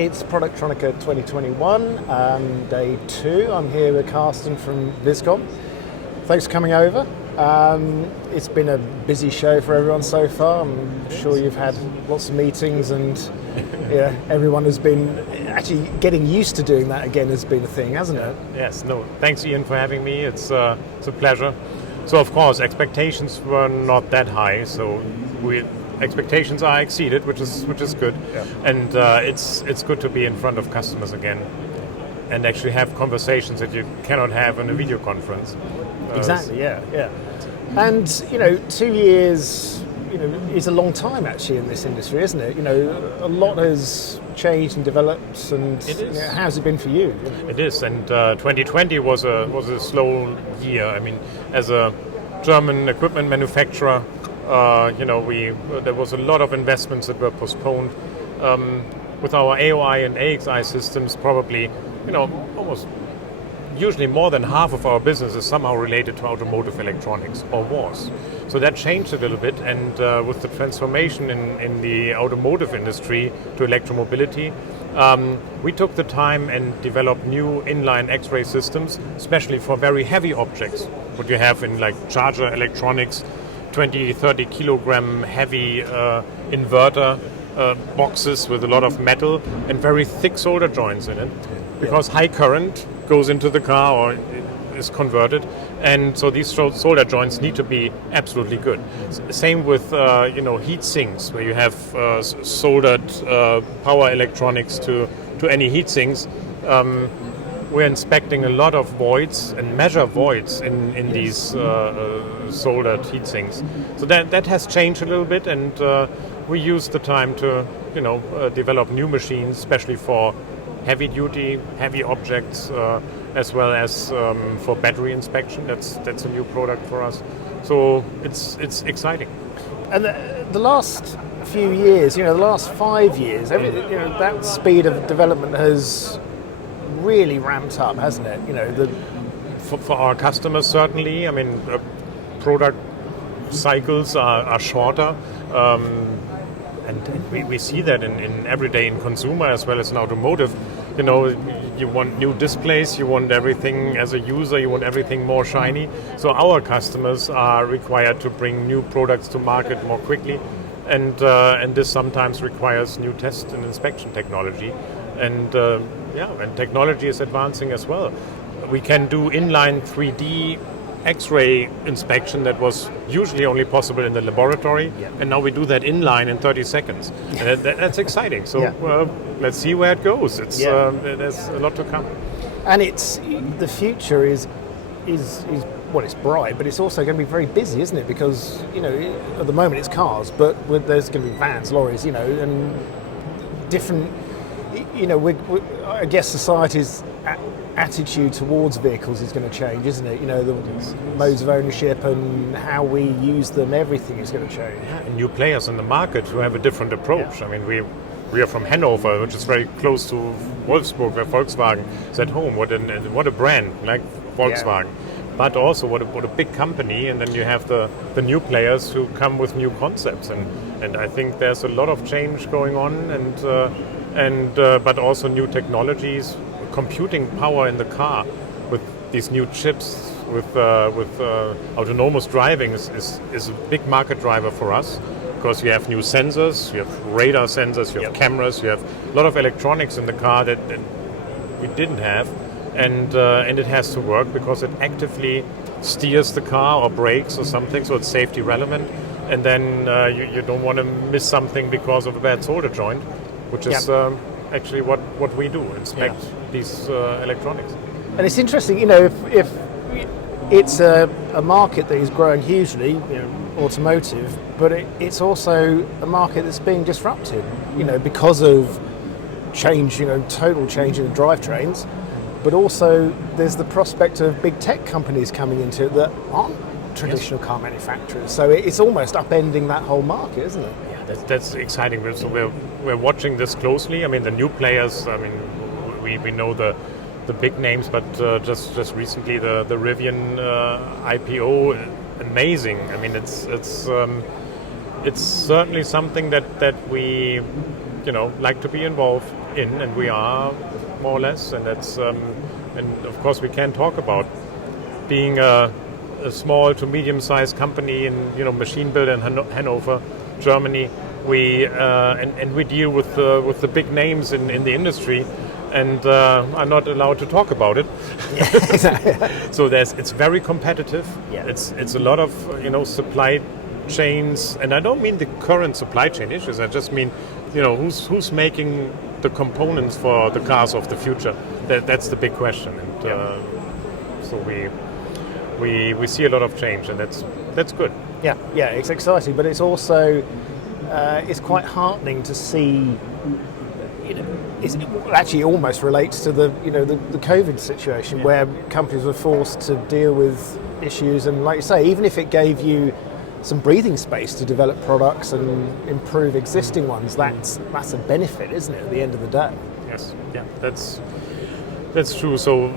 It's Productronica 2021, day 2. I'm here with Carsten from Viscom. Thanks for coming over. It's been a busy show for everyone so far. I'm sure you've had lots of meetings and everyone has been actually getting used to doing that again has been a thing, hasn't it? Yes, no, thanks Iain for having me. It's a pleasure. So of course expectations were not that high, so expectations are exceeded, which is good. Yeah. And it's good to be in front of customers again and actually have conversations that you cannot have in a video conference. Exactly, yeah. And 2 years, is a long time actually in this industry, isn't it? A lot has changed and developed, and how's it been for you? It is, and 2020 was a slow year. I mean, as a German equipment manufacturer, there was a lot of investments that were postponed. With our AOI and AXI systems, probably, almost usually more than half of our business is somehow related to automotive electronics, or was. So that changed a little bit, and with the transformation in the automotive industry to electromobility, we took the time and developed new inline X-ray systems, especially for very heavy objects. What you have in like charger electronics, 20, 30 kilogram heavy inverter boxes with a lot of metal and very thick solder joints in it, because high current goes into the car or is converted, and so these solder joints need to be absolutely good. Same with heat sinks, where you have soldered power electronics to any heat sinks. We're inspecting a lot of voids and measure voids in these soldered heat sinks. So that has changed a little bit, and we use the time to develop new machines, especially for heavy duty, heavy objects, as well as for battery inspection. That's a new product for us. So it's exciting. And the last few years, the last 5 years, that speed of development has really ramped up, hasn't it? For our customers, certainly. I mean, product cycles are shorter. And we see that in every day in consumer as well as in automotive. You want new displays, you want everything as a user, you want everything more shiny. So our customers are required to bring new products to market more quickly, and this sometimes requires new test and inspection technology. And technology is advancing as well. We can do inline 3D X-ray inspection that was usually only possible in the laboratory, and now we do that inline in 30 seconds. And that's exciting. So let's see where it goes. There's a lot to come. And the future is it's bright, but it's also going to be very busy, isn't it? Because at the moment it's cars, but there's going to be vans, lorries, and different. I guess society's attitude towards vehicles is going to change, isn't it? The modes of ownership and how we use them, everything is going to change. And new players in the market who have a different approach. I mean, we are from Hanover, which is very close to Wolfsburg, where Volkswagen is at home. What a brand, like Volkswagen. But also what a big company, and then you have the new players who come with new concepts, and I think there's a lot of change going on, but also new technologies. Computing power in the car with these new chips, with autonomous driving is a big market driver for us, because you have new sensors, you have radar sensors, you have cameras, you have a lot of electronics in the car that we didn't have, and it has to work because it actively steers the car or brakes or something, so it's safety relevant, and then you don't want to miss something because of a bad solder joint, which is actually what we do, inspect these electronics. And it's interesting, if it's a market that is growing hugely, automotive, but it's also a market that's being disrupted, because of change, total change in the drivetrains, but also there's the prospect of big tech companies coming into it that aren't traditional car manufacturers. So it's almost upending that whole market, isn't it? Yeah, that's exciting. So we're watching this closely. I mean, the new players. I mean, we know the big names, but just recently the Rivian IPO, amazing. I mean, it's certainly something that we like to be involved in, and we are more or less, and that's and of course we can talk about being a small to medium-sized company in machine builder in Hanover, Germany. We and we deal with the big names in the industry, and are not allowed to talk about it. Yeah, exactly. So it's very competitive. Yeah. It's a lot of supply chains, and I don't mean the current supply chain issues. I just mean who's making the components for the cars of the future. That's the big question, and so we see a lot of change, and that's good. Yeah, it's exciting, but it's also it's quite heartening to see. It actually almost relates to the COVID situation, where companies were forced to deal with issues, and like you say, even if it gave you some breathing space to develop products and improve existing ones, that's a benefit, isn't it, at the end of the day? Yes, yeah, that's true. So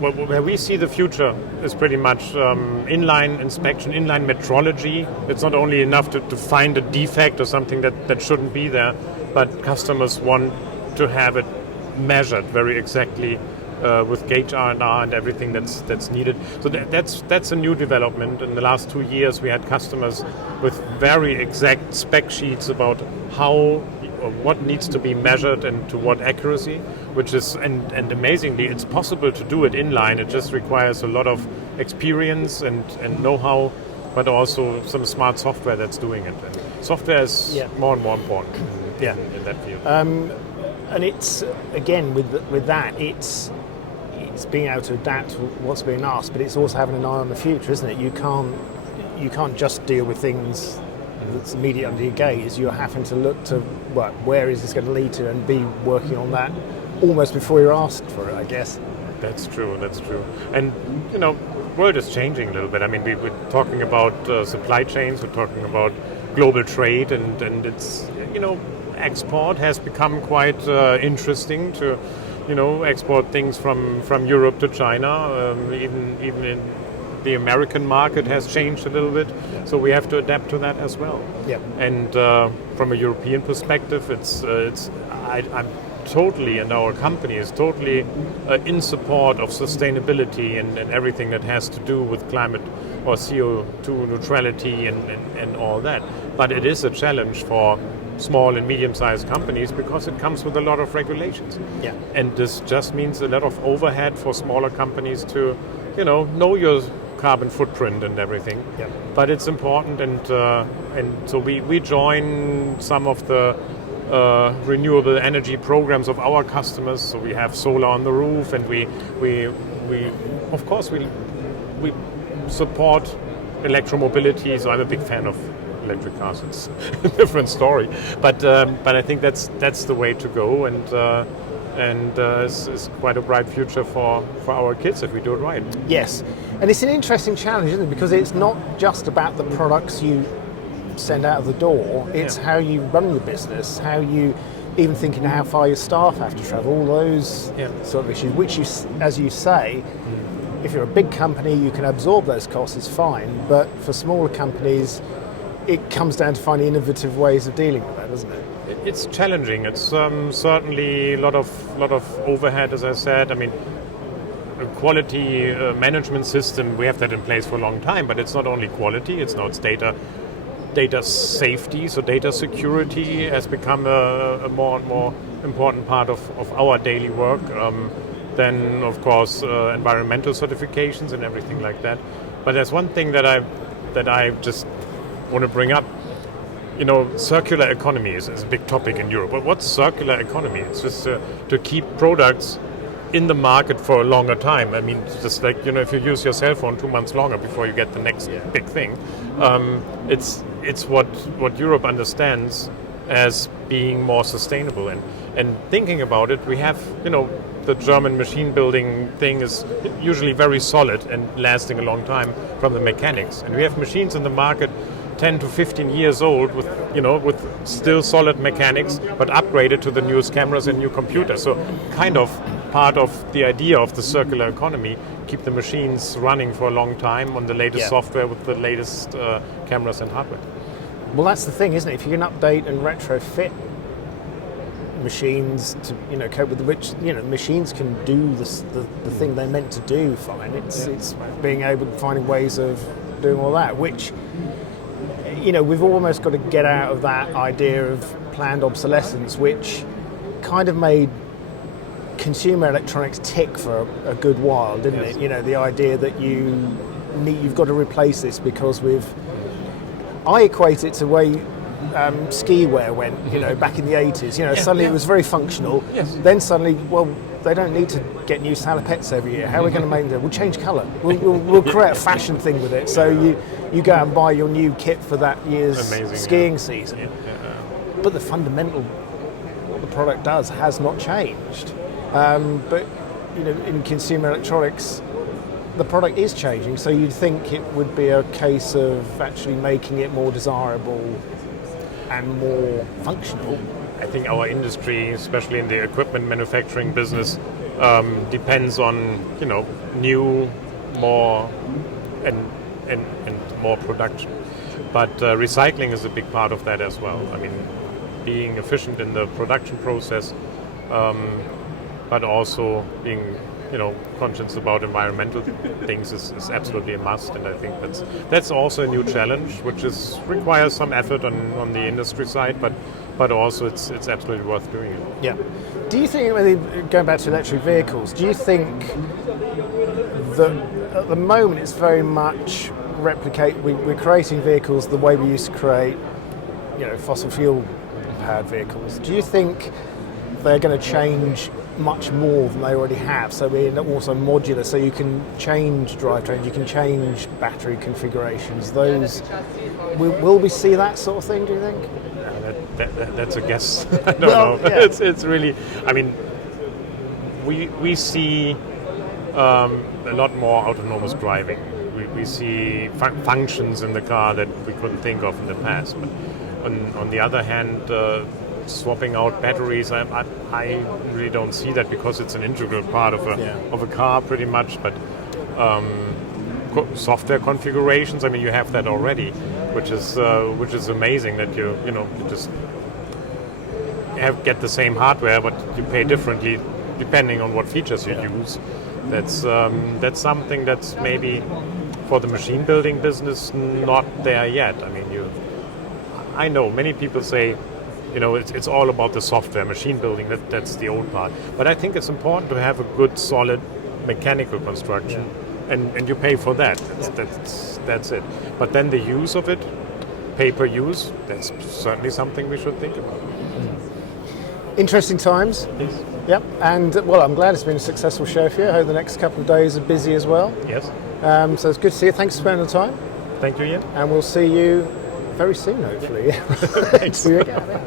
where we see the future is pretty much inline inspection, inline metrology. It's not only enough to find a defect or something that shouldn't be there, but customers want to have it measured very exactly with gauge R&R and everything that's needed. So that's a new development. In the last 2 years, we had customers with very exact spec sheets about how or what needs to be measured and to what accuracy, which is and amazingly, it's possible to do it inline. It just requires a lot of experience and know-how, but also some smart software that's doing it. And software is more and more important in that field. And it's again with that, it's being able to adapt to what's being asked, but it's also having an eye on the future, isn't it? You can't just deal with things that's immediately under your gaze. You're having to look to where is this going to lead to, and be working on that almost before you're asked for it, I guess. That's true. And world is changing a little bit. I mean, we're talking about supply chains. We're talking about global trade, and it's export has become quite interesting to export things from Europe to China. Even in the American market has changed a little bit, so we have to adapt to that as well. Yeah. And from a European perspective, I'm totally, and our company is totally in support of sustainability and everything that has to do with climate or CO2 neutrality and all that. But it is a challenge for small and medium-sized companies because it comes with a lot of regulations. Yeah. And this just means a lot of overhead for smaller companies to, know your carbon footprint and everything. Yeah. But it's important, and so we join some of the renewable energy programs of our customers. So we have solar on the roof, and we of course we support electromobility. So I'm a big fan of electric cars. It's a different story, but I think that's the way to go, and it's quite a bright future for our kids if we do it right. Yes, and it's an interesting challenge, isn't it? Because it's not just about the products you send out of the door, it's how you run your business, how you even thinking how far your staff have to travel, all those sort of issues, which you, as you say, if you're a big company, you can absorb those costs, it's fine, but for smaller companies, it comes down to finding innovative ways of dealing with that, doesn't it? It's challenging. It's certainly a lot of overhead, as I said. I mean, a quality management system, we have that in place for a long time, but it's not only quality, it's data safety. So data security has become a more and more important part of our daily work. Then, of course, environmental certifications and everything like that. But there's one thing that I just want to bring up. Circular economy is a big topic in Europe. But what's circular economy? It's just to keep products in the market for a longer time. I mean, it's just like, if you use your cell phone 2 months longer before you get the next big thing. It's what Europe understands as being more sustainable. And thinking about it, we have, the German machine building thing is usually very solid and lasting a long time from the mechanics. And we have machines in the market 10 to 15 years old with still solid mechanics, but upgraded to the newest cameras and new computers. So kind of part of the idea of the circular economy, keep the machines running for a long time on the latest software with the latest cameras and hardware. Well, that's the thing, isn't it? If you can update and retrofit machines to cope with which machines can do the thing they're meant to do fine. It's being able to finding ways of doing all that, which we've almost got to get out of that idea of planned obsolescence, which kind of made consumer electronics tick for a good while, didn't it? The idea that you've got to replace this because I equate it to the way ski wear went, back in the 80s. Suddenly it was very functional. Yes. Then suddenly, well, they don't need to get new salopettes every year. How are we going to make them? We'll change colour. We'll create a fashion thing with it. So you go out and buy your new kit for that year's skiing season. Yeah. But the fundamental, what the product does, has not changed. But in consumer electronics, the product is changing. So you'd think it would be a case of actually making it more desirable and more functional. I think our industry, especially in the equipment manufacturing business, depends on new, more and more production. But recycling is a big part of that as well. I mean, being efficient in the production process, but also being conscious about environmental things is absolutely a must, and I think that's also a new challenge, which requires some effort on the industry side, but also it's absolutely worth doing it. Yeah. Do you think, going back to electric vehicles, do you think that at the moment it's very much we're creating vehicles the way we used to create, fossil fuel powered vehicles? Do you think they're going to change much more than they already have? So we're also modular, so you can change drivetrains, you can change battery configurations. Will we see that sort of thing, do you think? That's a guess. I don't know. Yeah. It's really, we see a lot more autonomous driving. We see functions in the car that we couldn't think of in the past. But on the other hand, swapping out batteries, I really don't see that, because it's an integral part of a car pretty much. But software configurations, you have that already, which is amazing that you just get the same hardware, but you pay differently depending on what features you use. That's something that's maybe for the machine building business not there yet. I know many people say, it's all about the software, machine building, that's the old part. But I think it's important to have a good, solid mechanical construction, and you pay for that. That's it. But then the use of it, pay-per-use, that's certainly something we should think about. Interesting times. Yes. Yep. And, I'm glad it's been a successful show for you. I hope the next couple of days are busy as well. Yes. So it's good to see you. Thanks for spending the time. Thank you, Iain. And we'll see you very soon, hopefully. Thanks. See you again.